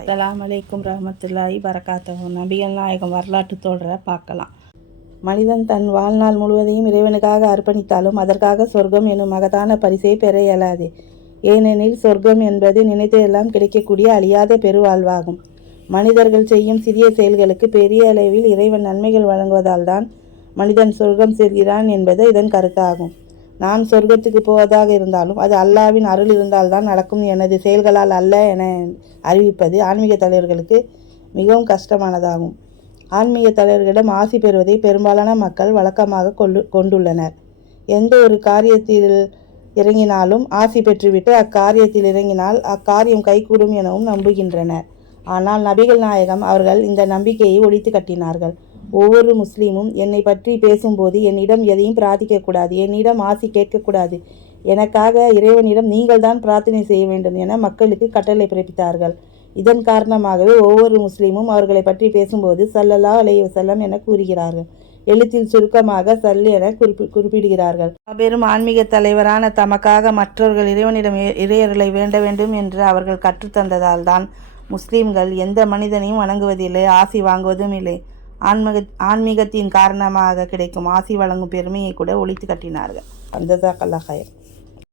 அஸ்ஸலாமு அலைக்கும் ரஹ்மத்துல்லாஹி வரகாத்துஹு. நபிகள் நாயகம் வரலாற்று தொடரை பார்க்கலாம். மனிதன் தன் வாழ்நாள் முழுவதையும் இறைவனுக்காக அர்ப்பணித்தாலும் அதற்காக சொர்க்கம் எனும் மகத்தான பரிசை பெற இயலாது. ஏனெனில் சொர்க்கம் என்பது நினைத்ததெல்லாம் கிடைக்கக்கூடிய அழியாத பெருவாழ்வாகும். மனிதர்கள் செய்யும் சிறிய செயல்களுக்கு பெரிய அளவில் இறைவன் நன்மைகள் வழங்குவதால் தான் மனிதன் சொர்க்கம் செல்கிறான் என்பது இதன் கருத்தாகும். நான் சொர்க்கத்துக்கு போவதாக இருந்தாலும் அது அல்லாவின் அருள் இருந்தால்தான் நடக்கும், எனது செயல்களால் அல்ல என அறிவிப்பது ஆன்மீக தலைவர்களுக்கு மிகவும் கஷ்டமானதாகும். ஆன்மீக தலைவர்களிடம் ஆசி பெறுவதை பெரும்பாலான மக்கள் வழக்கமாக கொண்டுள்ளனர். எந்த ஒரு காரியத்தில் இறங்கினாலும் ஆசி பெற்றுவிட்டு அக்காரியத்தில் இறங்கினால் அக்காரியம் கைகூடும் எனவும் நம்புகின்றனர். ஆனால் நபிகள் நாயகம் அவர்கள் இந்த நம்பிக்கையை ஒழித்து கட்டினார்கள். ஒவ்வொரு முஸ்லீமும் என்னை பற்றி பேசும்போது என்னிடம் எதையும் பிரார்த்திக்கக்கூடாது, என்னிடம் ஆசி கேட்கக்கூடாது, எனக்காக இறைவனிடம் நீங்கள் தான் பிரார்த்தனை செய்ய வேண்டும் என மக்களுக்கு கட்டளை பிறப்பித்தார்கள். இதன் காரணமாகவே ஒவ்வொரு முஸ்லீமும் அவர்களை பற்றி பேசும்போது ஸல்லல்லாஹு அலைஹி வஸல்லம் என கூறுகிறார்கள். எழுத்தில் சுருக்கமாக சல்லி என குறிப்பிடுகிறார்கள். பெரும் ஆன்மீக தலைவரான தமக்காக மற்றவர்கள் இறைவனிடம் இறையர்களை வேண்ட வேண்டும் என்று அவர்கள் கற்றுத்தந்ததால் தான் முஸ்லீம்கள் எந்த மனிதனையும் வணங்குவதில்லை, ஆசி வாங்குவதும் இல்லை. ஆன்மீகத்தின் காரணமாக கிடைக்கும் ஆசி வழங்கும் பெருமையை கூட ஒழித்து கட்டினார்கள். அந்த